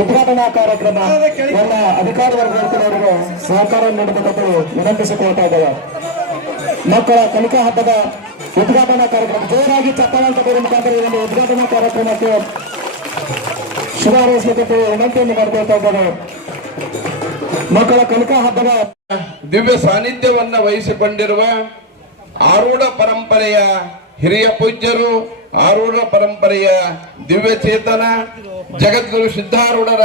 ಉದ್ಘಾಟನಾ ಕಾರ್ಯಕ್ರಮ ನಮ್ಮ ಅಧಿಕಾರ ವರ್ಗದವರಿಗೆ ಸಹಕಾರ ನೀಡಬೇಕು ವಿನಂತಿಸಿಕೊಳ್ತಾ ಇದ್ದೇವೆ. ಮಕ್ಕಳ ಕಲಿಕಾ ಹಬ್ಬದ ಉದ್ಘಾಟನಾ ಕಾರ್ಯಕ್ರಮ ಜೋರಾಗಿ ಚಪ್ಪಾಳೆ ತಗೊಳ್ಳುವ ಮುಖಾಂತರ ಈ ಒಂದು ಉದ್ಘಾಟನಾ ಕಾರ್ಯಕ್ರಮಕ್ಕೆ ಶುಭ ವಿನಂತಿಯನ್ನು ಮಾಡಿಕೊಳ್ತಾ ಇದ್ದೇವೆ. ಮಕ್ಕಳ ಕಲಿಕಾ ಹಬ್ಬದ ದಿವ್ಯ ಸಾನ್ನಿಧ್ಯವನ್ನ ವಹಿಸಿಕೊಂಡಿರುವ ಆರೂಢ ಪರಂಪರೆಯ ಹಿರಿಯ ಪೂಜ್ಯರು ಆರೂಢ ಪರಂಪರೆಯ ದಿವ್ಯ ಚೇತನ ಜಗದ್ಗುರು ಸಿದ್ಧಾರೂಢರ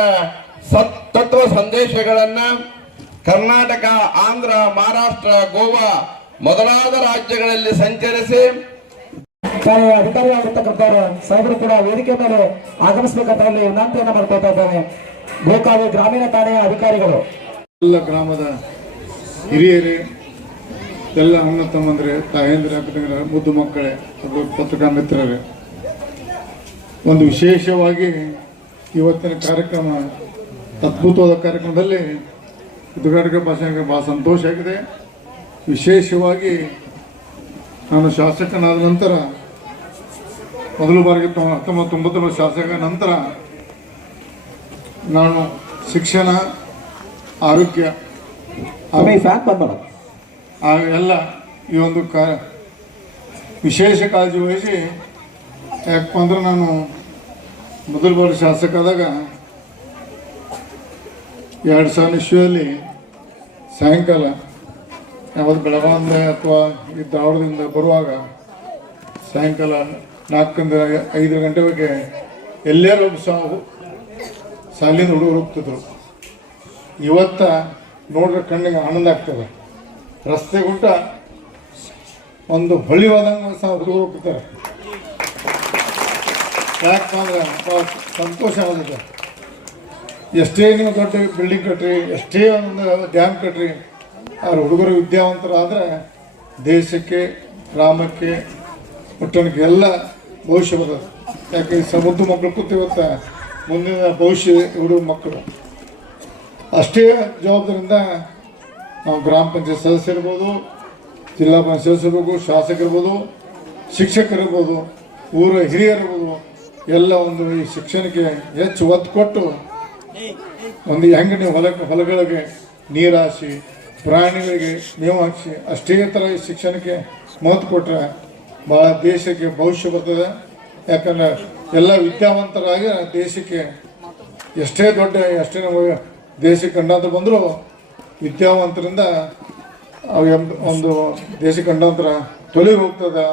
ಸತ್ ತತ್ವ ಸಂದೇಶಗಳನ್ನ ಕರ್ನಾಟಕ ಆಂಧ್ರ ಮಹಾರಾಷ್ಟ್ರ ಗೋವಾ ಮೊದಲಾದ ರಾಜ್ಯಗಳಲ್ಲಿ ಸಂಚರಿಸಿ ಕಾರ್ಯ ಅಧಿಕಾರಿಯಾಗಿರ್ತಕ್ಕಂಥವರು ಸಾಹೇಬರು ಕೂಡ ವೇದಿಕೆ ಮೇಲೆ ಆಗಮಿಸಬೇಕಂತರಲ್ಲಿ ವಿನಂತಿಯನ್ನು ಮಾಡ್ಕೊಳ್ತಾ ಇದ್ದೇನೆ ಗೋಕಾವಿ ಗ್ರಾಮೀಣ ಠಾಣೆಯ ಅಧಿಕಾರಿಗಳು. ಎಲ್ಲ ಗ್ರಾಮದ ಹಿರಿಯರೇ ಎಲ್ಲ ಅಣ್ಣ ತಮ್ಮಂದ್ರೆ, ತಾಯಂದ್ರೆ ಅಕ್ಕಂದ್ರೆ ಮುದ್ದು ಮಕ್ಕಳೇ ಅದು ಪತ್ರಿಕಾ ಮಿತ್ರರೇ. ಒಂದು ವಿಶೇಷವಾಗಿ ಇವತ್ತಿನ ಕಾರ್ಯಕ್ರಮ, ಅದ್ಭುತವಾದ ಕಾರ್ಯಕ್ರಮದಲ್ಲಿ ಉದ್ಘಾಟಕ ಭಾಷೆಗೆ ಭಾಳ ಸಂತೋಷ ಆಗಿದೆ. ವಿಶೇಷವಾಗಿ ನಾನು ಶಾಸಕನಾದ ನಂತರ, ಮೊದಲು ಬಾರಿಗೆ ತೊಂಬ- ಹತ್ತೊಂಬತ್ತು ತೊಂಬತ್ತೊಂಬತ್ತು ಶಾಸಕ ನಂತರ ನಾನು ಶಿಕ್ಷಣ, ಆರೋಗ್ಯ ಸಾಕು ಬಂದ ಎಲ್ಲ ಈ ಒಂದು ಕ ವಿಶೇಷ ಕಾಳಜಿ ವಹಿಸಿ, ಯಾಕಪ್ಪ ಅಂದ್ರೆ ನಾನು ಮೊದಲು ಬಾರಿ ಶಾಸಕಾದಾಗ ಎರಡು ಸಾವಿರ ಇಸ್ವಿಯಲ್ಲಿ ಸಾಯಂಕಾಲ ಯಾವುದು ಬೆಳಗಾವಿಂದ ಅಥವಾ ಈ ದಾವಣದಿಂದ ಬರುವಾಗ ಸಾಯಂಕಾಲ ನಾಲ್ಕರಿಂದ ಐದು ಗಂಟೆ ಬಗ್ಗೆ ಎಲ್ಲರೂ ಸಾವು ಸಾಲಿನ ಹುಡುಗರು ಹೋಗ್ತಿದ್ರು. ಇವತ್ತ ನೋಡ್ರೆ ಕಣ್ಣಿಗೆ ಆನಂದ ಆಗ್ತದೆ. ರಸ್ತೆ ಗುಟ್ಟ ಒಂದು ಹೊಳಿವಾದಂಗೆ ಸಹ ಹುಡುಗರು ಹೋಗ್ತಾರೆ ಯಾಕಂದ್ರೆ ಭಾಳ ಸಂತೋಷ ಆಗುತ್ತೆ. ಎಷ್ಟೇ ನೀವು ದೊಡ್ಡ ಬಿಲ್ಡಿಂಗ್ ಕಟ್ರಿ, ಎಷ್ಟೇ ಒಂದು ಡ್ಯಾಮ್ ಕಟ್ರಿ, ಅವ್ರ ಹುಡುಗರು ವಿದ್ಯಾವಂತರಾದರೆ ದೇಶಕ್ಕೆ, ಗ್ರಾಮಕ್ಕೆ, ಪಟ್ಟಣಕ್ಕೆ ಎಲ್ಲ ಭವಿಷ್ಯ ಬರ್ತದೆ. ಯಾಕೆ ಸಮುದ್ರ ಮಕ್ಕಳು ಕೂತಿವತ್ತ ಮುಂದಿನ ಭವಿಷ್ಯ ಹುಡುಗ ಮಕ್ಕಳು. ಅಷ್ಟೇ ಜವಾಬ್ದಾರಿಯಿಂದ ಗ್ರಾಮ ಪಂಚಾಯತ್ ಸದಸ್ಯರಿರ್ಬೋದು ಜಿಲ್ಲಾ ಪಂಚಾಯತ್ ಸದಸ್ಯರಿರ್ಬೋದು ಶಾಸಕರಿರ್ಬೋದು ಶಿಕ್ಷಕರಿರ್ಬೋದು ಊರ ಹಿರಿಯರಿರ್ಬೋದು ಎಲ್ಲ ಒಂದು ಈ ಶಿಕ್ಷಣಕ್ಕೆ ಹೆಚ್ಚು ಒತ್ತು ಕೊಟ್ಟು ಒಂದು ಹೆಂಗೆ ನೀವು ಹೊಲ ಹೊಲಗಳಿಗೆ ನೀರಾಸಿ ಪ್ರಾಣಿಗಳಿಗೆ ಮೇವು ಹಾಕಿಸಿ, ಅಷ್ಟೇ ಥರ ಈ ಶಿಕ್ಷಣಕ್ಕೆ ಮಹತ್ವ ಕೊಟ್ಟರೆ ಭಾಳ ದೇಶಕ್ಕೆ ಭವಿಷ್ಯ ಬರ್ತದೆ. ಯಾಕಂದ್ರೆ ಎಲ್ಲ ವಿದ್ಯಾವಂತರಾಗಿ ದೇಶಕ್ಕೆ ಎಷ್ಟೇ ದೊಡ್ಡ, ಎಷ್ಟೇ ದೇಶಕ್ಕೆ ಕಂಡಂತ ಬಂದರೂ ವಿದ್ಯಾವಂತರಿಂದ ಒಂದು ದೇಶ ಕಂಡಂತರ ತೊಲಗಿ ಹೋಗ್ತದೆ